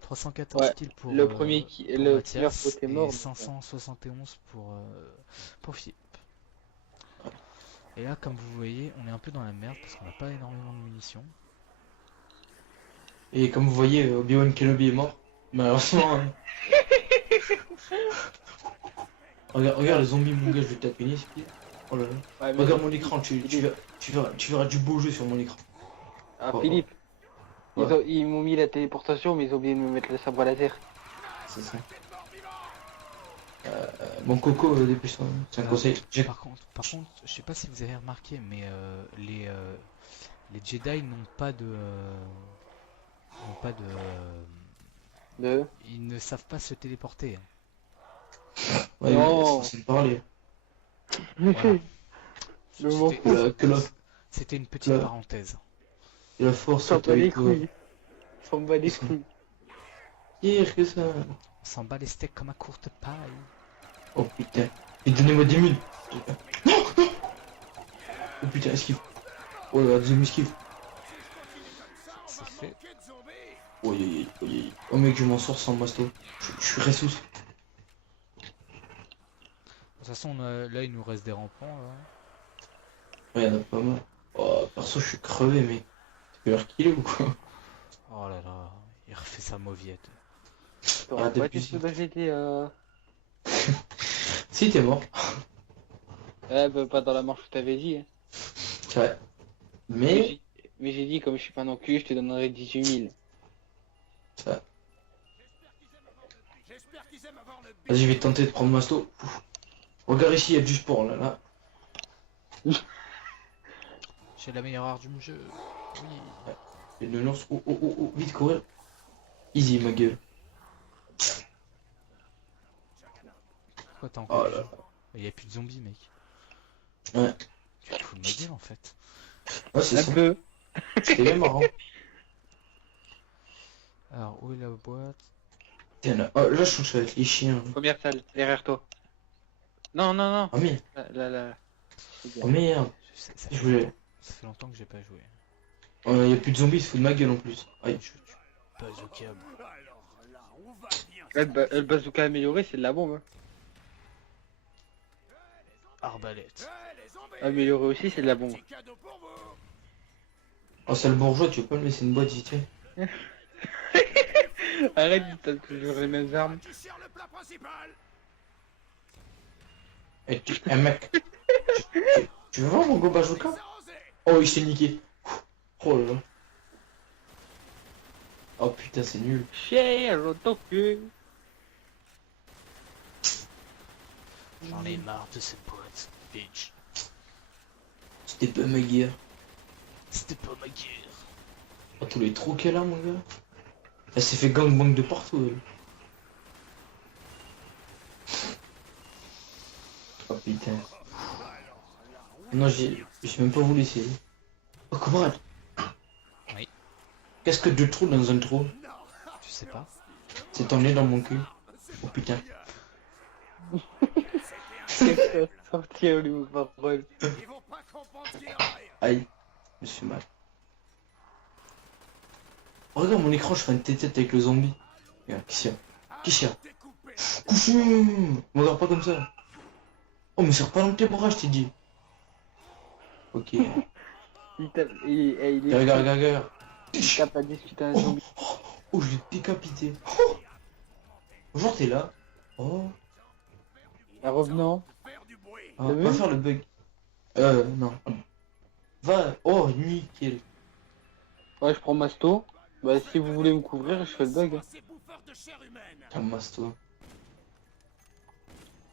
314 Ouais, kills pour, le premier pour le killer Mathias côté et mort. 571 pour Philippe. Et là, comme vous voyez, on est un peu dans la merde parce qu'on n'a pas énormément de munitions. Et comme vous voyez, Obi-Wan Kenobi est mort. Malheureusement. Regarde les zombies, mon gars, je vais te taper une espèce. Oh là là. Ouais, mais Regarde mon écran, tu verras du beau jeu sur mon écran. Ah, Oh, Philippe, Ouais. ils m'ont mis la téléportation, mais ils ont oublié de me mettre le sabre laser. C'est ça. Bon Coco, dépêche-toi, c'est un conseil. Par contre, je sais pas si vous avez remarqué, mais les Jedi n'ont pas de, ils ne savent pas se téléporter, hein. Ouais, Non. c'est parler. Voilà. Je m'en C'était- fous. C'était une petite Là. parenthèse. Et la force S'en est bat les avec toi. couilles. S'en bat les couilles. Pire que ça. On s'en bat les steaks comme à courte paille. Oh putain. Et donnez-moi 10 000. Non, non. Oh putain, esquive. Oh là là, deuxième esquive. C'est fait. Oh, oh mec, je m'en sors sans masto. Je suis ressus. De toute façon, là, il nous reste des rampants, là. Ouais, y'en a pas mal. Oh, perso, je suis crevé, mec. Tu peux leur killer ou quoi? Oh là là, il refait sa mauviette. T'aurais pas depuis été sous j'étais Si, t'es mort. Ouais, bah, pas dans la manche où t'avais dit. Hein. C'est vrai. Mais, Mais j'ai dit, comme je suis pas un enculé, je te donnerai 18 000. ça. Vas-y, je vais tenter de prendre masto. Ouf. Regarde ici, il y a du sport là, là. J'ai la meilleure arme du jeu. Oui. Et le lance. Oh, vite courir. Easy, ma gueule. Pourquoi t'as Oh encore là des là. gens? Il y a plus de zombies, mec. Ouais. Tu te fous de ma gueule, en fait. Ouais, c'est Un ça. peu. C'était bien marrant. Alors, où est la boîte? Tiens, oh, là, je trouve que ça va être les chiens. Première salle, derrière toi. Non, non, non. Oh merde. Là. Oh merde. Ça Je fait voulais. longtemps, ça fait longtemps que j'ai pas joué. Il y a plus de zombies, il se fout de ma gueule en plus. Aïe. Bazooka. Le bazooka amélioré, c'est de la bombe. Hein. Arbalète. Amélioré aussi, c'est de la bombe. Oh, c'est le bourgeois, tu veux pas me laisser une boîte vite fait? Arrête, t'as toujours les mêmes armes. Eh, mec. Tu veux voir mon go bazooka? Oh, il s'est niqué. Oh là là. Oh putain, c'est nul. Cher, autant que. J'en ai marre de cette boîte, bitch. C'était pas ma guerre. C'était pas ma guerre. Oh, tous les trous qu'elle a, mon gars. Elle s'est fait gangbang de partout, elle. Oh putain. Non, j'ai même pas voulu essayer. Oh, camarade. Oui. Qu'est-ce que deux trous dans un trou? Tu sais pas? C'est ton nez dans mon cul. Oh putain. C'est sorti au niveau parole. Aïe. Je me suis mal. Oh, regarde mon écran, je fais une tête avec le zombie. Regarde, qu'est-ce qu'il y a? Couffou! Me regarde pas comme ça. Oh, mais serre pas dans tes bras, je t'ai dit. Ok. Il tape, il Regarde, regarde, regarde. il tape à discuter un Oh, zombie. oh, je l'ai décapité. Oh. Bonjour, t'es là. Oh. Un revenant. Ah, T'as va vu? faire le bug. Non. Va. Oh, nickel. Ouais, je prends Masto. Bah, si vous voulez me couvrir, je fais le bug. Calme-toi.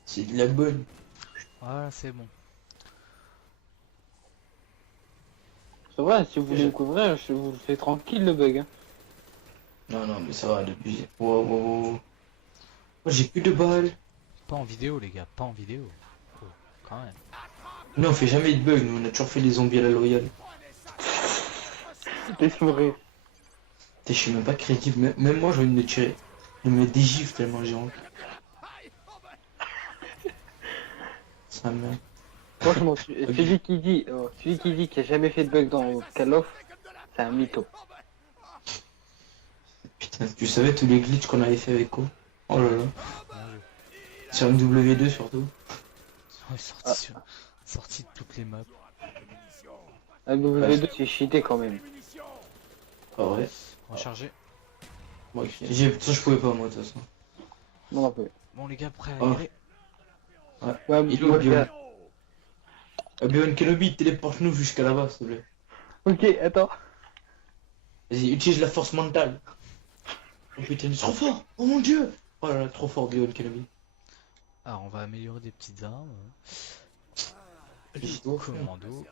C'est de la bonne. Voilà, c'est bon. C'est vrai, si vous voulez Je- me couvrir, je vous le fais tranquille le bug. Hein. Non, non, mais ça va depuis. Wow, wow, wow. Moi, j'ai plus de balles. Pas en vidéo, les gars, pas en vidéo. Oh, quand même. Non, on fait jamais de bugs. Nous, on a toujours fait des zombies à la loyale. Laisse mourir. Je suis même pas crédible. Même moi, j'ai envie de me tirer. Je me des gifles tellement j'ai honte. Ça me. Franchement, celui qui dit, qu'il a jamais fait de bug dans Call of, c'est un mytho. Putain, tu savais tous les glitches qu'on avait fait avec quoi? Oh là là. Bien joué. Sur MW2 surtout. Ouais, sorti de toutes les maps. Un W2 c'est cheaté quand même. Ah ouais. Recharger. Bon, ça, je pouvais pas, moi, de toute façon. Non, un peu. Bon, les gars, prêts à y Oh. aller? Ouais, Il est moi, où, je Obi-Wan? Obi-Wan Kenobi, téléporte-nous jusqu'à là-bas, s'il te plaît. Ok, attends. Vas-y, utilise la force mentale. Oh putain, il est trop fort. Oh mon dieu. Oh là là, trop fort, Obi-Wan Kenobi. Alors, on va améliorer des petites armes. Qu'est-ce que tu dois faire? Commando.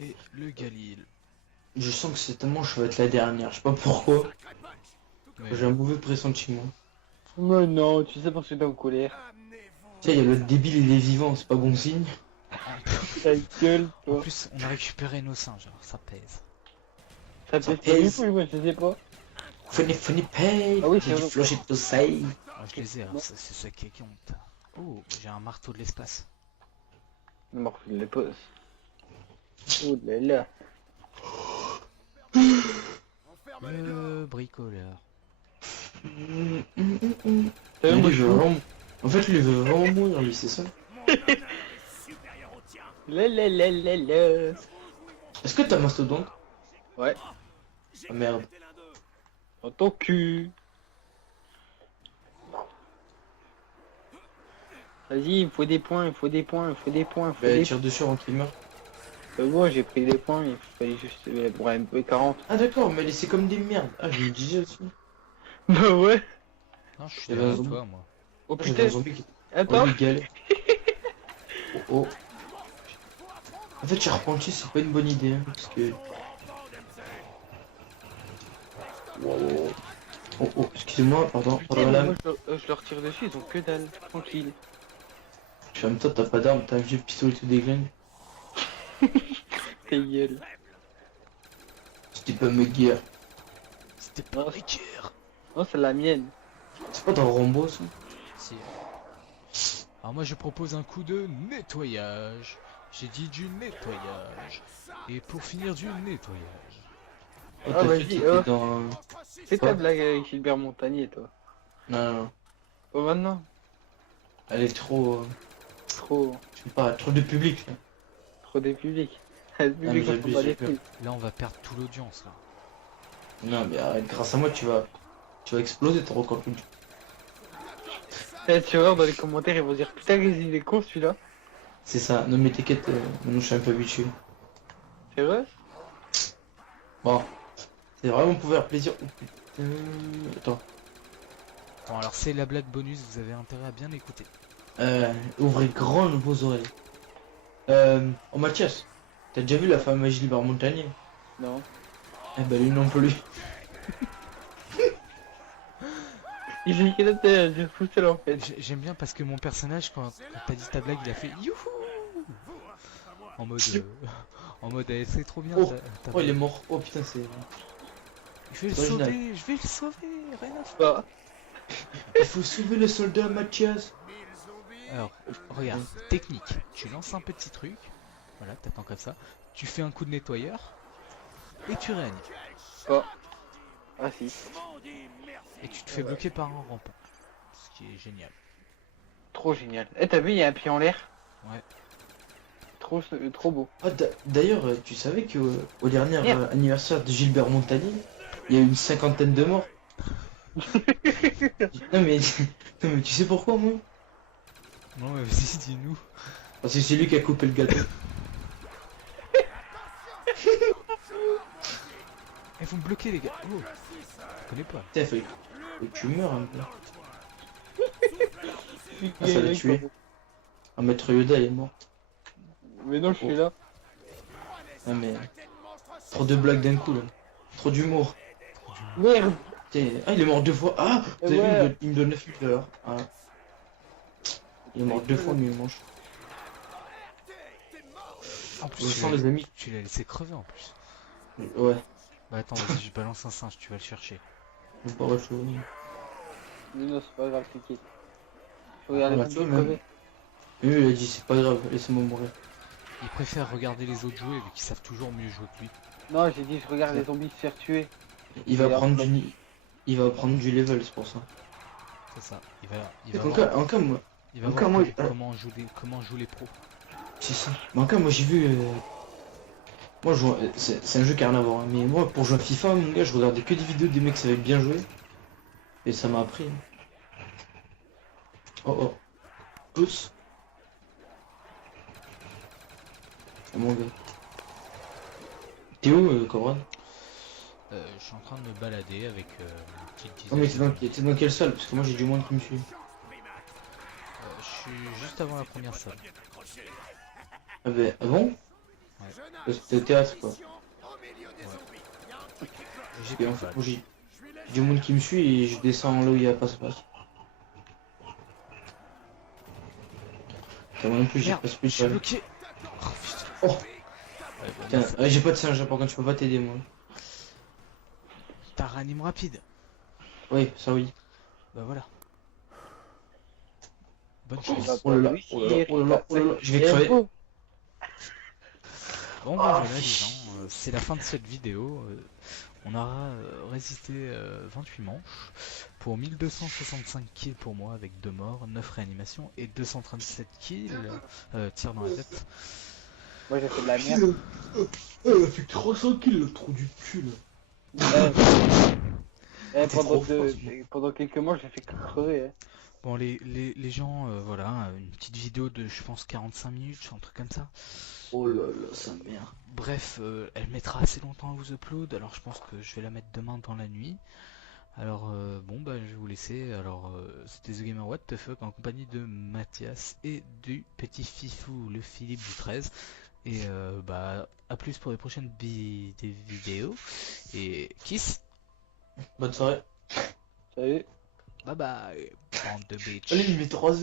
Et le Galil. Je sens que cette manche va être la dernière, je sais pas pourquoi. Mais J'ai un mauvais pressentiment. Mais non, tu sais pas que je suis en colère. Tu sais, il y a le débile et les vivants, c'est pas bon signe. Ta gueule, en toi. plus, on a récupéré nos singes, alors ça pèse. Ça ça pèse pas du pèse. tout, moi, je sais pas. Funny pay. Ah oui, J'ai c'est du vrai. flush it to say. Moi, je les ai, alors c'est ça qui compte. Oh, j'ai un marteau de l'espace. Il m'a refait les pauses. Oh là là. Le bricoleur. T'as vu, Lui, moi, il je veut joue. vraiment... En fait, lui, il veut vraiment mourir, lui, c'est ça. La la la la la. Est-ce que t'as Mastodonte? Ouais, Ah merde. dans ton cul. Vas-y, il me faut des points, il me faut des points, il me faut des points, il faut Bah, des tire dessus avant qu'il meure. Moi, j'ai pris des points, il fallait juste pour un MP40. Ah d'accord, mais c'est comme des merdes. Ah, je me disais aussi. Bah ouais. Non, je suis Il y avait un derrière zombie. toi, moi. Oh Ah, j'avais un putain, zombie qui... attends. Oh, lui, galère. Oh, oh. En fait, charpentier, c'est pas une bonne idée, hein, parce que... Wow. Oh, oh, excusez-moi, pardon, Putain, pardon, mais madame. moi, je leur tire dessus, ils ont que dalle, tranquille. Je suis en même temps, t'as pas d'arme, t'as un vieux pistolet tout déglingue. Ta gueule. C'était pas me guerre. C'était pas Non, Ricker. non, c'est la mienne. C'est pas dans Rambo, ça? Si. Alors moi je propose un coup de nettoyage. J'ai dit du nettoyage. Et pour finir du nettoyage. Oh, Ah, t'as vas-y, fait que t'étais oh. dans... C'est Quoi ta blague avec Gilbert Montagnier, toi. Non, non, non. Oh, maintenant. Elle est trop... Trop, Je sais pas, trop de public, là. trop des publics. Le mais public, on j'abuse, s'en bat les j'ai couilles. Là on va perdre toute l'audience là. Non, mais arrête, grâce à moi, tu vas exploser ton record public. Eh, tu vois, dans les commentaires, ils vont dire putain, il est con celui-là. C'est ça, non mais t'inquiète, maintenant je suis un peu habitué. C'est vrai? Bon, c'est vraiment pour faire plaisir. Oh, putain. Attends, Bon alors c'est la blague bonus, vous avez intérêt à bien écouter. ouvrez grand vos oreilles. Oh Mathias, t'as déjà vu la femme à Gilbert Montagnier? Non. Eh ben lui non plus. Il est quelle tête, je fous seul en fait. J'aime bien parce que mon personnage quand t'as dit ta blague il a fait youhou en mode en mode c'est trop bien Oh, ta Oh il est blague. mort, oh putain c'est... Je vais le c'est original. sauver, je vais le sauver, rien à foutre. Bah, Il faut sauver le soldat Mathias. Alors, regarde, technique, tu lances un petit truc, voilà, t'attends comme ça, tu fais un coup de nettoyeur, et tu réanimes. bah. Ah si, Et tu te fais bloquer par un rampant. Ce qui est génial. trop génial. Eh t'as vu, il y a un pied en l'air. Ouais. Trop beau. Ah, d'ailleurs, tu savais que au dernier Merde. anniversaire de Gilbert Montagnier, il y a eu une cinquantaine de morts. Non mais, non mais tu sais pourquoi moi? Non, mais vas-y, dis-nous. Parce que c'est lui qui a coupé le gâteau. Ils vont me bloquer, les gars. Oh, je connais pas. Putain, faut que tu meurs un peu. Ah, ça l'a tué. Ah, Maître Yoda il est mort. Mais non, je suis là. Ah mais, trop de blagues d'un coup là. Trop d'humour. Merde. Putain, ah il est mort deux fois. Ah, vous avez Ouais. vu, il me donne 9 000 $. Ah. Il est mort deux fois mais il mange. En plus, Je sens les amis. tu l'as laissé crever en plus. Ouais, Bah attends, vas-y, je balance un singe, tu vas le chercher. on pas rechaud. Mais non, c'est pas grave, t'inquiète. Je regarde Ah, les tu vidéos vois, même. crever. Et lui il a dit c'est pas grave, laissez-moi mourir. Il préfère regarder les autres jouer vu qu'ils savent toujours mieux jouer que lui. Non, j'ai dit je regarde les zombies se faire tuer. Il va Et prendre après- il va prendre du level, c'est pour ça. C'est ça. Il Et va en voir, cas, en cas, moi, il va en voir cas, moi, comment jouent les pros. c'est ça. Mais en cas, moi j'ai vu. Moi, je vois- c'est un jeu qui a rien à voir, hein, mais moi, pour jouer à FIFA, mon gars, je regardais que des vidéos des mecs qui savaient bien jouer. Et ça m'a appris. Oh oh. Pousse. Oh, mon gars. T'es où, Cobran? Je suis en train de me balader avec une petite Non, mais dizaine. t'es dans quelle salle? Parce que moi, j'ai du monde qui me suit. Je suis juste avant la première salle. Ah, ben, ah bon? Ouais. C'était au théâtre, quoi. J'ai Et plus en de fait, balles. moi, j'ai du monde qui me suit et je descends là où il y a passe-passe. Moi non plus, j'ai Merde, pas je plus suis de balles. bloqué. Oh putain. Oh. Ouais, bon, Putain, bah, j'ai pas de singe, par contre, tu peux pas t'aider, moi. t'as ranime rapide. Oui, ça oui. Bah voilà. Bonne chance. Oh là là, oh là là, oh là là, oh là là, je vais crever. Bon bah Oh, voilà les fiche. gens, c'est la fin de cette vidéo. On aura résisté 28 manches pour 1265 kills pour moi avec 2 morts, 9 réanimations et 237 kills, tir dans la tête. Moi j'ai fait de la merde. Elle a fait 300 kills, le trou du cul, là. Eh, T'es trop fort, pendant quelques mois j'ai fait que crever. Hein. Bon les gens, voilà, une petite vidéo de je pense 45 minutes, un truc comme ça. Oh là là, sa mère. Bref, elle mettra assez longtemps à vous upload, alors je pense que je vais la mettre demain dans la nuit. Alors bon bah je vais vous laisser, alors c'était The Gamer What the Fuck en compagnie de Mathias et du petit fifou le Philippe du 13. Et bah à plus pour les prochaines des vidéos. Et kiss, Bonne soirée. Salut. bye bye, bande de bitch. Allez, il met 3.